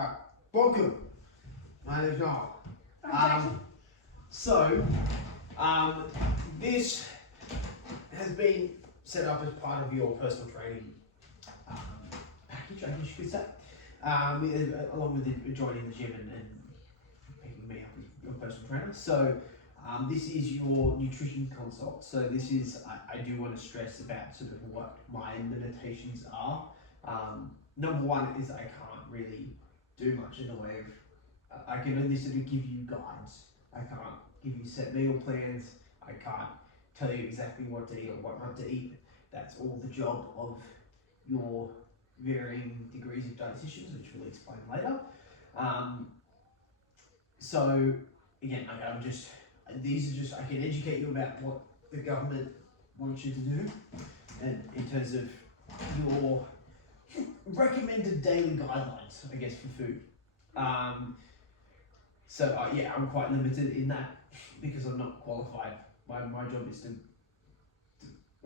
Right, welcome. My name's Noel. Jackson. So, this has been set up as part of your personal training package, I guess you could say, along with joining the gym and picking me up as your personal trainer. So, this is your nutrition consult. So this is, I do want to stress about sort of what my limitations are. Number one is I can't really do much in the way of, I can only sort of give you guides. I can't give you set meal plans. I can't tell you exactly what to eat or what not to eat. That's all the job of your varying degrees of dietitians, which we'll explain later. So again, these are just, I can educate you about what the government wants you to do, and in terms of your recommended daily guidelines, I guess, for food. Yeah, I'm quite limited in that because I'm not qualified. My job is to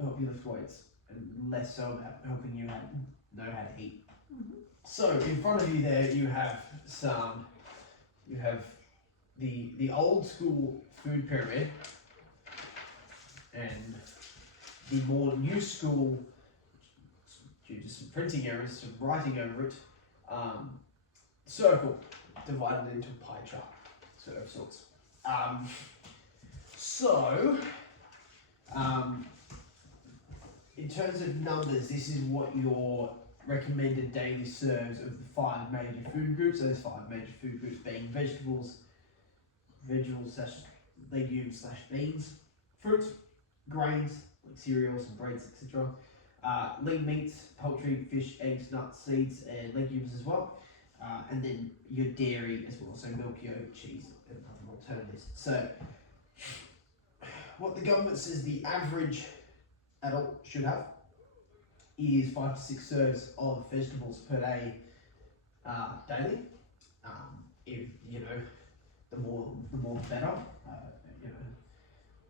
help you lift weights, and less so about helping you know how to eat. Mm-hmm. So in front of you there, you have the old school food pyramid and the more new school, due to some printing errors, some writing over it, circle divided into a pie chart, sort of sorts. In terms of numbers, this is what your recommended daily serves of the 5 major food groups. So there's 5 major food groups being vegetables / legumes / beans, fruits, grains like cereals and breads, etc. Lean meats, poultry, fish, eggs, nuts, seeds, and legumes as well. And then your dairy as well, so milk, yogurt, cheese, and other alternatives. So what the government says the average adult should have is 5 to 6 serves of vegetables per day daily. If you know, the more the better. You know,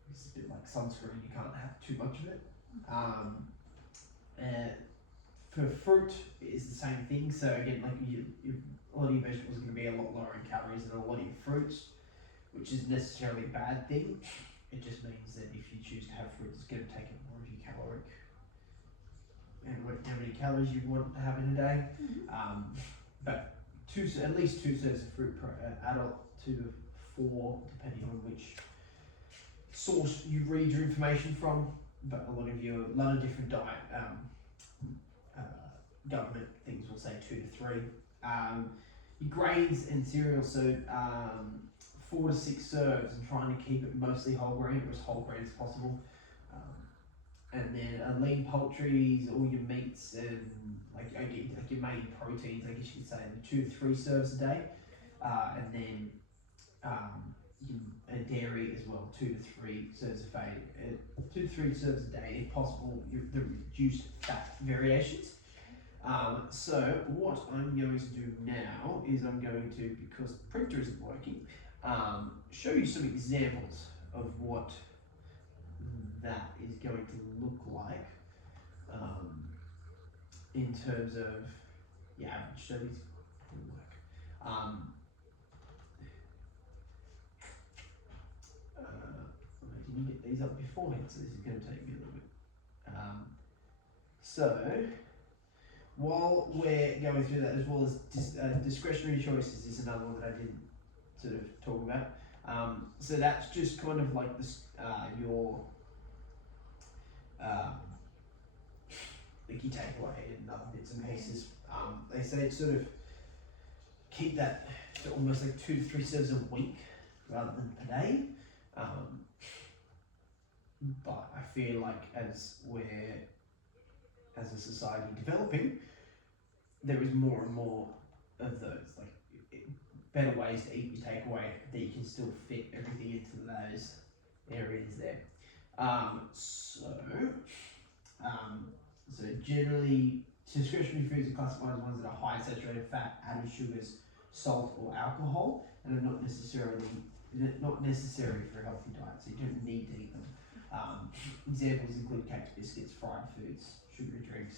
it's a bit like sunscreen; you can't have too much of it. For fruit, it's the same thing. So again, like a lot of your vegetables are going to be a lot lower in calories than a lot of your fruits, which isn't necessarily a bad thing. It just means that if you choose to have fruit, it's going to take up more of your caloric and how many calories you want to have in a day. Mm-hmm. But at least 2 serves of fruit per adult, 2 to 4, depending on which source you read your information from. But a lot of different diet government things will say 2 to 3. Your grains and cereals, so 4 to 6 serves, and trying to keep it mostly whole grain or as whole grain as possible. And then lean poultries, all your meats and like your main proteins, I guess you could say, 2 to 3 serves a day. And then dairy as well, 2 to 3 serves a day. 2 to 3 serves a day, if possible, the reduced fat variations. So what I'm going to do now is I'm going to, because the printer isn't working, show you some examples of what that is going to look like in terms of average studies work. I didn't get these up beforehand, so this is going to take me a little bit. So while we're going through that, as well as discretionary choices is another one that I didn't sort of talk about. So that's just kind of like this, your the key takeaway and other bits and pieces. They say sort of keep that to almost like 2 to 3 serves a week rather than per day. But I feel like as we're, as a society, developing, there is more and more of those, like better ways to eat your takeaway that you can still fit everything into those areas there. So generally, discretionary foods are classified as ones that are high in saturated fat, added sugars, salt, or alcohol, and are not necessary for a healthy diet. So you don't need to eat them. Examples include cakes, biscuits, fried foods, sugary drinks.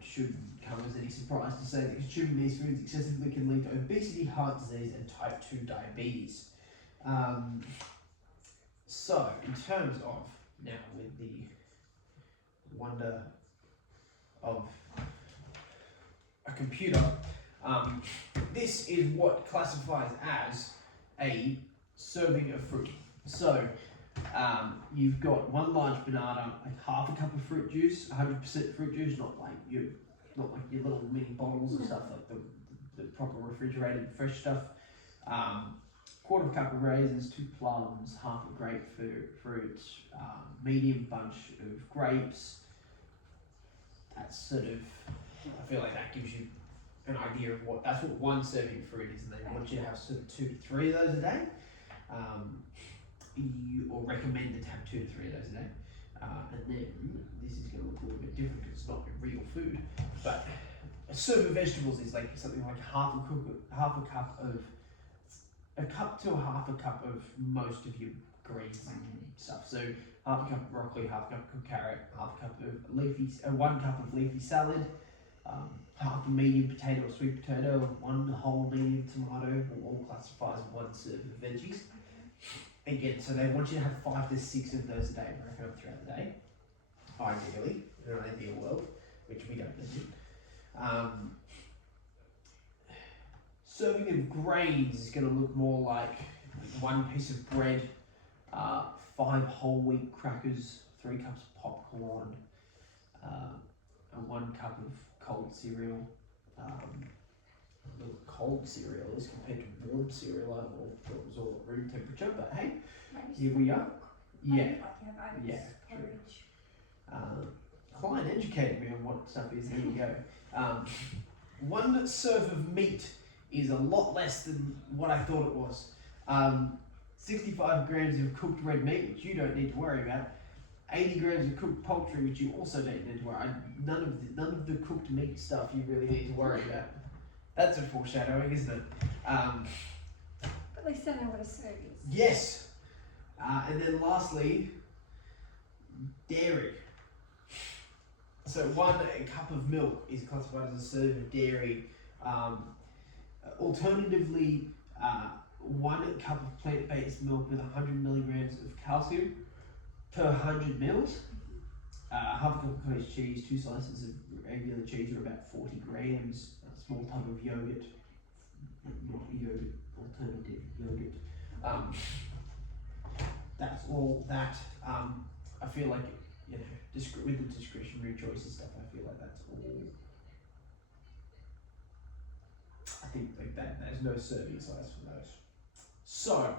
Should come as any surprise to say that consuming these foods excessively can lead to obesity, heart disease, and type 2 diabetes. So, in terms of now with the wonder of a computer, this is what classifies as a serving of fruit. So, you've got one large banana, like half a cup of fruit juice, 100% fruit juice, not like your little mini bottles of stuff, like the proper refrigerated fresh stuff. Quarter of a cup of raisins, 2 plums, half a grapefruit, medium bunch of grapes. That's sort of, I feel like that gives you an idea of that's what one serving of fruit is, and they want you to have sort of 2 to 3 of those a day. Or recommended to have 2 to 3 of those a day. And then this is going to look a little bit different because it's not real food. But a serve of vegetables is like something like a cup to half a cup of most of your greens and stuff. So half a cup of broccoli, half a cup of carrot, half a cup of 1 cup of leafy salad, half a medium potato or sweet potato, 1 whole medium tomato, all classified as 1 serve of veggies. Again, so they want you to have 5 to 6 of those a day, broken up throughout the day, ideally, in an ideal world, which we don't live in. Serving of grains is going to look more like 1 piece of bread, 5 whole wheat crackers, 3 cups of popcorn, and 1 cup of cold cereal. Cold cereal as compared to warm cereal. I thought it was all at room temperature, but hey, here we are. Yeah. Client educated me on what stuff is. There you go. 1 serve of meat is a lot less than what I thought it was. 65 grams of cooked red meat, which you don't need to worry about. 80 grams of cooked poultry, which you also don't need to worry about. None of the cooked meat stuff you really need to worry about. That's a foreshadowing, isn't it? At least I know what a serve is. Yes. And then lastly, dairy. So 1 cup of milk is classified as a serve of dairy. Alternatively, 1 cup of plant-based milk with 100 milligrams of calcium per 100 mils. Half a cup of cottage cheese, 2 slices of regular cheese, or about 40 grams. A small tub of yogurt, not yogurt, alternative yogurt. That's all that. I feel like, with the discretionary choices stuff, I feel like that's all. I think like that. There's no serving size for those. So,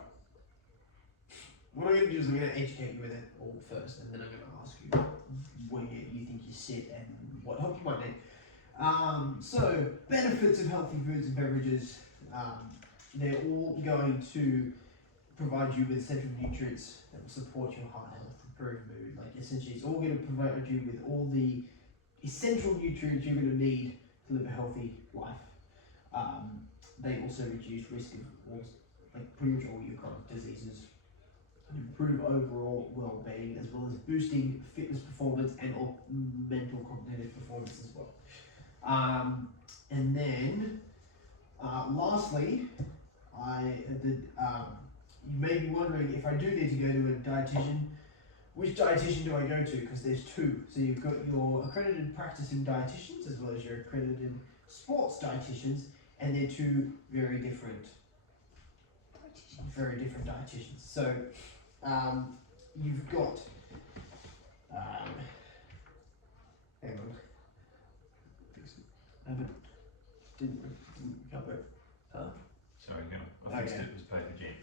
what I'm going to do is I'm going to educate you with it all first, and then I'm going to ask you where you think you sit and what help you might need. So, benefits of healthy foods and beverages. They're all going to provide you with essential nutrients that will support your heart health, improve mood. Like essentially, it's all going to provide you with all the essential nutrients you're going to need to live a healthy life. They also reduce risk of pretty much all your chronic diseases, and improve overall well-being, as well as boosting fitness performance and or mental cognitive performance as well. And then, lastly, you may be wondering, if I do need to go to a dietitian, which dietitian do I go to? Because there's 2. So you've got your accredited practicing dietitians as well as your accredited sports dietitians, and they're 2 very different dietitians. So you've got hang on. Didn't cover it. Sorry, go on. I fixed it. It was paper jam.